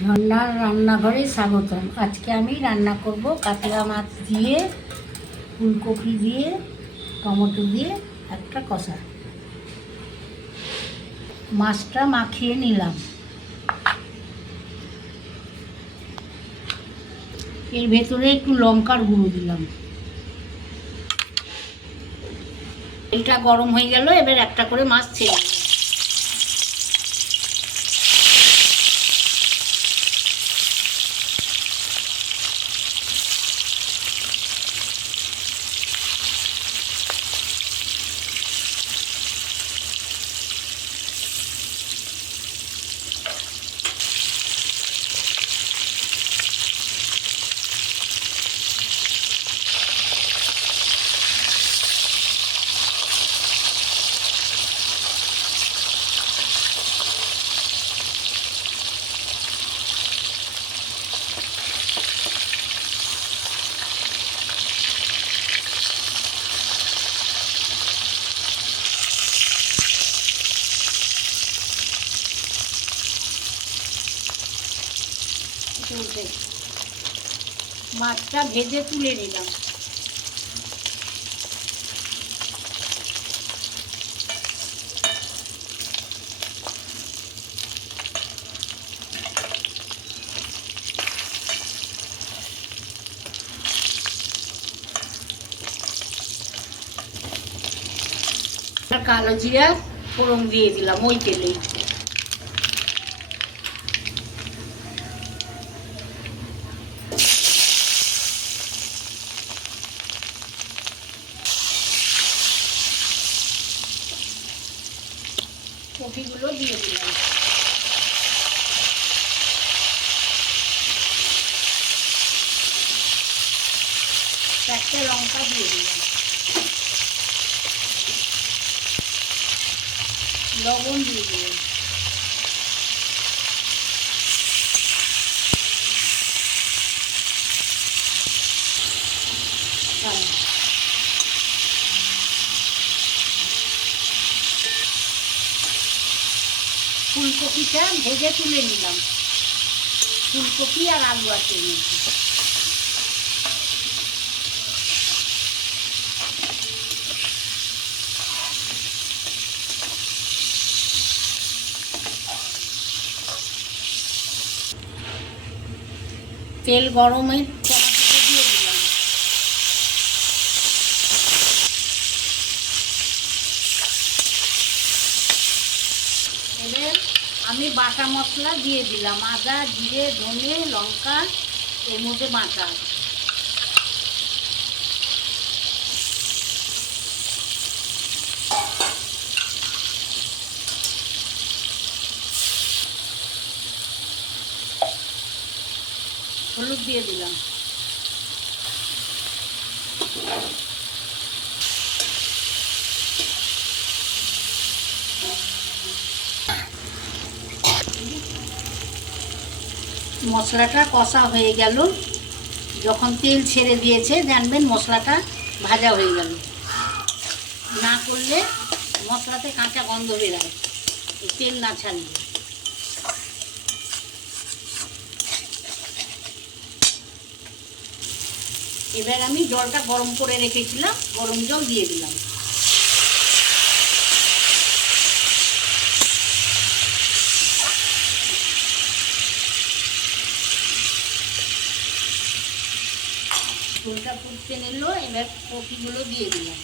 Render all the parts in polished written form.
ঝর্ণার রান্নাঘরে স্বাগতম। আজকে আমি রান্না করব কাতলা মাছ দিয়ে, ফুলকপি দিয়ে, টমেটো দিয়ে একটা কষা। মাছটা মাখিয়ে নিলাম। এর ভেতরে একটু লঙ্কার গুঁড়ো দিলাম। তেলটা গরম হয়ে গেল, এবার একটা করে মাছ ছেড়ে দিলাম। মাছটা ভেজে তুলে নিলাম। কালো জিরা ফোড়ন দিয়ে দিলাম ওই তেলেই। কপিগুলো দিয়ে দিলাম। চারটে লঙ্কা দিয়ে দিলাম। লবণ দিয়ে দিলাম। ফুলকপিটা ভেজে তুলে নিলাম। ফুলকপি আর আলু আছে এর মধ্যে। তেল গরমে টমেটোটা দিয়ে দিলাম। এবার আমি বাটা মশলা দিয়ে দিলাম। আদা, জিরে, ধনে, লঙ্কা এর মধ্যে বাটা। হলুদ দিয়ে দিলাম। মশলাটা কষা হয়ে গেল। যখন তেল ছেড়ে দিয়েছে জানবেন মশলাটা ভাজা হয়ে গেল। না করলে মশলাতে কাঁচা গন্ধ বেরোয় তেল না ছাড়লে। এবার আমি জলটা গরম করে রেখেছিলাম, গরম জল দিয়ে দিলাম। ঝোলটা ফুটতে নিল, এবার কপিগুলো দিয়ে দিলাম।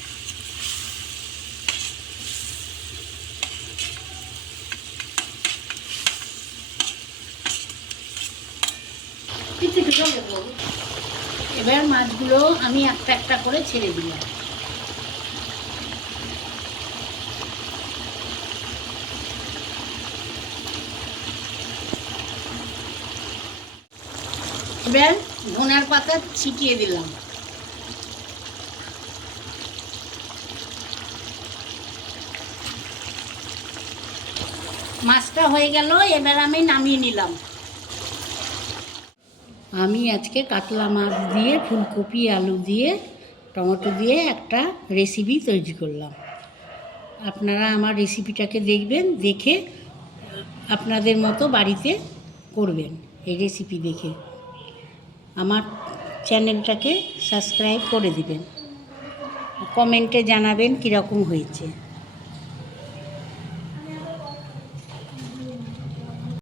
এবার মাছগুলো আমি একটা একটা করে ছেড়ে দিলাম। এবার ধনের পাতা ছিটিয়ে দিলাম। মাছটা হয়ে গেল, এবার আমি নামিয়ে নিলাম। আমি আজকে কাতলা মাছ দিয়ে, ফুলকপি আলু দিয়ে, টমেটো দিয়ে একটা রেসিপি তৈরি করলাম। আপনারা আমার রেসিপিটাকে দেখবেন, দেখে আপনাদের মতো বাড়িতে করবেন। এই রেসিপি দেখে। আমার চ্যানেলটাকে সাবস্ক্রাইব করে দিবেন, কমেন্টে জানাবেন কীরকম হয়েছে।